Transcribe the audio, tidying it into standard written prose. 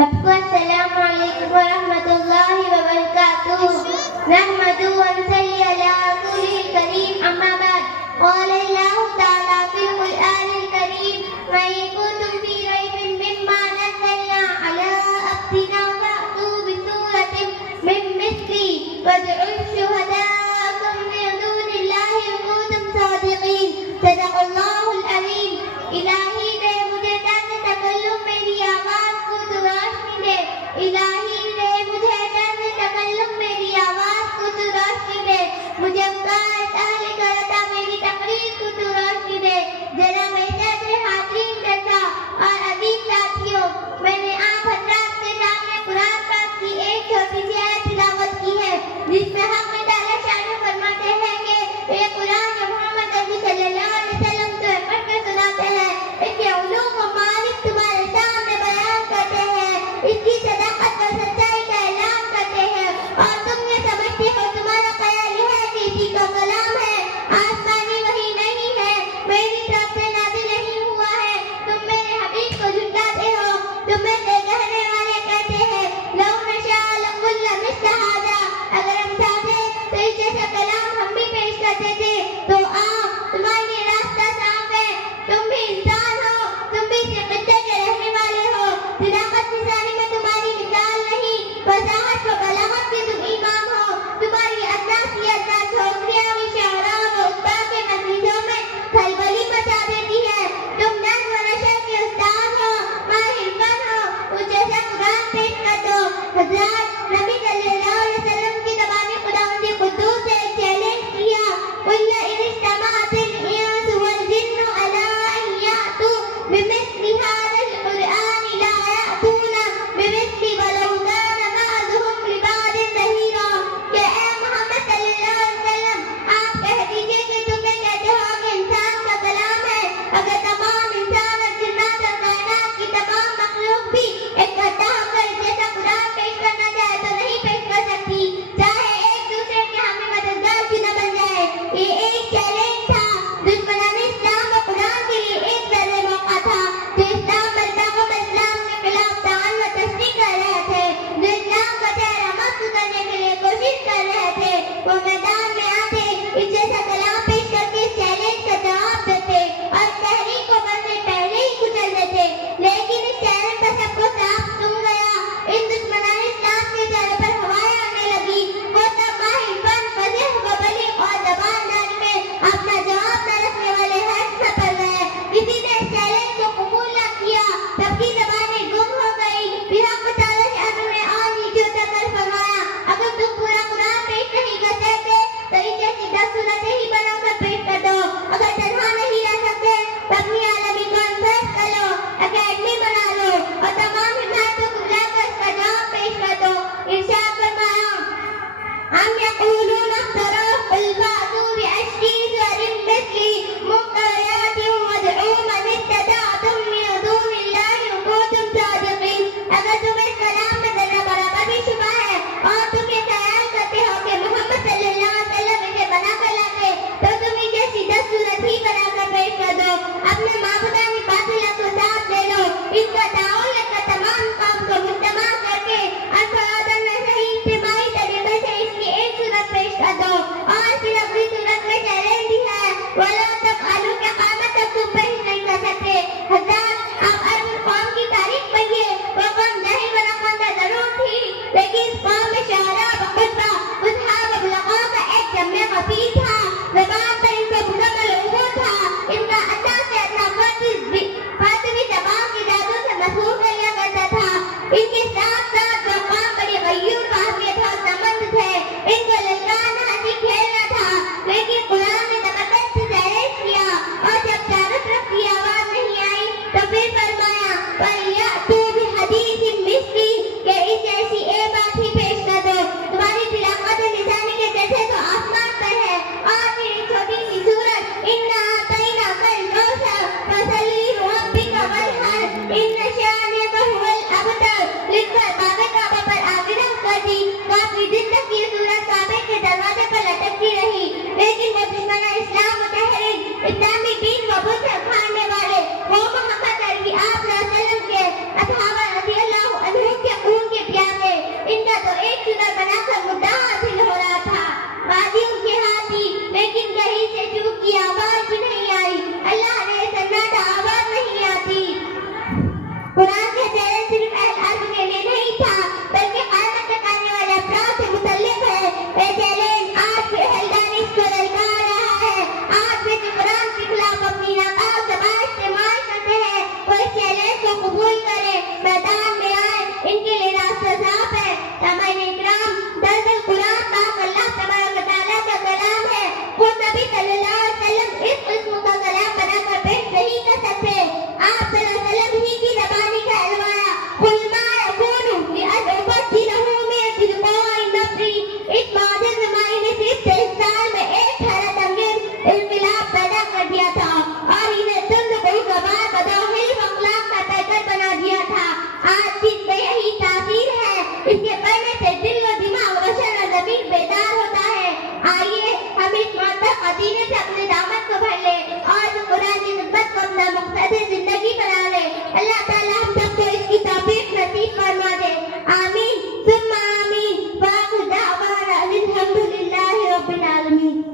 सबको अस्सलाम वालेकुम व रहमतुल्लाहि व बरकातुहू। नहमदुहु व नसल्ली अला रसूलिल करीम, अम्मा बाद। क़ाल अल्लाहु तआला फ़िल क़ुरआनिल करीम, व इन कुन्तुम फ़ी रैबिन मिम्मा नज़्ज़लना अला अब्दिना फ़अतू बिसूरतिन मिन मिस्लिही वद'ू शुहदाअकुम मिन दूनिल्लाहि इन कुन्तुम सादिक़ीन। सदक़ल्लाहुल अज़ीम। इलाही दे मुझे तर्ज़ तकल्लुम मेरी आवाज़ को तू रोशनी दे। इलाही दे मुझे तर्ज़ तकल्लुम मेरी आवाज़ को तू रोशनी दे। मुझे औकात अहले करता मेरी तकरीर को तू रोशनी दे। जरा मैं सदर हाज़रीन जैसा और अजीज साथियों, मैंने आप हज़रात के सामने कुरान पाक की एक छोटी सी आयत तिलावत की है, जिसमें हक़ ताला शान फरमाते हैं कि ये कुरान जो मोहम्मद नबी सल्लल्लाहु अलैहि वसल्लम से पढ़ कर सुनाते हैं, इसके उलूम व मारिफ तुम्हारे सामने बयान करते हैं, इसकी सदाकत और सच्चाई का ऐलान करते हैं, और तुम ये समझते हो तुम्हारा ख्याल यह है कि इसी का कलाम है, आसमानी वही नहीं है, मेरी तरफ से नाज़िल नहीं हुआ है। तुम मेरे हबीब को झुठलाते हो। तुम में से कहने वाले कहते हैं लौ नशाअ लक़ुल्ना मिस्ल हाज़ा, अगर हम चाहते तो इस जैसा कलाम हम भी पेश करते थे। तो आओ, तुम्हारे लिए रास्ता साफ है, तुम भी इंसान हो, तुम भी इस खित्ते के रहने वाले हो। तिलावत निसानी में तुम्हारी मिसाल नहीं, फसाहत व बलागत के तुम इमाम हो। तुम्हारी अदनासियत ना छोकरियां व शायरा व उत्बा के मजलिसों में खलबली मचा देती है। तुम नज़्म व नशर के उस्ताद हो, माहिर फन हो, कुछ ऐसा कुरान पेश कर दो। हज़रत नबी सल्लल्लाहु अलैहि वसल्लम की ज़बानी खुदावंद कुद्दूस ने एक चैलेंज किया, कुल इन इज्तमाअतिल इंसु वल जिन्नु अला अन यातू बिमिस्लि हाज़िल क़ुरआनि ला यातूना बिमिस्लि वलौ कान बअज़ुहुम लिबअज़िन ज़हीरा। कि ऐ मोहम्मद सल्लल्लाहु अलैहि वसल्लम, आप कह दीजिए कि तुम ये कहते हो कि इंसान का कलाम है, अगर तमाम इंसान और जिन्नात और कायनात की तमाम मखलूक भी इकट्ठा होकर इस जैसा कुरान पेश करना चाहे तो नहीं पेश कर सकती, चाहे एक दूसरे के हमें मददगार भी न बन जाए। ये एक चैलेंज था, दुश्मनान इस्लाम व कुरान के लिए एक ज़र्रे मौका था। जो इस्लाम बरदागम इस्लाम के खिलाफ तान व तशरीह कर रहे थे, जो इस्लाम का चेहरा मस्त करने के लिए कोशिश कर रहे थे, वो मैदान में आते, इस जैसा कलाम पेश करके इस चैलेंज का जवाब देते और तहरीक को बनने पहले ही कुचल देते। लेकिन इस चैलेंज पर सबको साफ सुन गया। इन दुश्मनान इस्लाम के चेहरे पर हवाएं आने लगी। वो सब माहिर फन, फसीह व बलीग और ज़बानदारी में अपना जवाब न रखने वाले हर्ष में पड़ गए। किसी ने इस चैलेंज को कबूल न किया, सबकी ज़बानें गुम हो गई। फिर हक़ ताला ने और नीचे उतरकर फरमाया, अगर तुम पूरा कुरान पेश नहीं कर सकते तो इस जैसी 10 सूरतें ही बनाकर पेश कर दो। अगर तन्हा नहीं रह सकते तो अपनी आलमी कॉन्फ्रेंस कर लो, अकेडमी बना लो और तमाम हिमायतों को बुलाकर इसका जवाब पेश कर दो। इरशाद फरमाया, हम यक़ूलून इफ्तरा कुल फ़अतू बिअश्रि सुवरिन मिस्लिही मुफ़्तरियातिन वद'ू मन इस्तताअतुम मिन दूनिल्लाहि इन कुन्तुम सादिक़ीन। अगर तुम्हें इस कलाम में ज़रा बराबर भी शुबा है और तुम ये ख्याल करते हो कि मोहम्मद सल्लल्लाहु अलैहि वसल्लम इसे बना कर लाते, तो तुम इस जैसी 10 सूरत ही बनाकर पेश कर दो। अपने माबूदानी बातिला को साथ ले लो, इनका ताउल का तमाम काम को मुज्तमा करके अफरादन में सही इज्तिमाई तरीके से इसकी एक सूरत पेश कर दो। और फिर अगली सूरत में चैलेंज भी है, वला तफ़अलू के क़यामत तक तुम पेश नहीं कर सकते। हज़रत आप अरब कौम की तारीख पढ़िए, वो कौम जाहिल व नखवांदा ज़रूर थी, लेकिन इस कौम में शायरा व खुतबा, फुसहा व बुलगा का एक जम्मे गफीर था। ज़बान पर इनका मुकम्मल उबूर था। इनका अल्लाह से अल्लाह फातिमी ज़बान की जादू से मशहूर कर लिया करता था। इनके साथ साथ वो कौम बड़ी गयूर व अहमियत और समंद थे। इनको ललकारना हंसी खेलना था, लेकिन कुरान ने जबरदस्ती चैलेंज किया और जब चारों तरफ की आवाज नहीं आई तो फिर फरमाया, वयअतू बिहदीसिन मिस्लिही, कि इस जैसी एक बात ही पेश कर दो। तुम्हारी तिलावत निशानी के जैसे तो आसमान पर है। और फिर एक छोटी सी सूरत, इन्ना अतैनाकल कौसर फसल्ली लिरब्बिका वन्हर, इन्न शानिअका हुवल अबतर। پسینے سے اپنے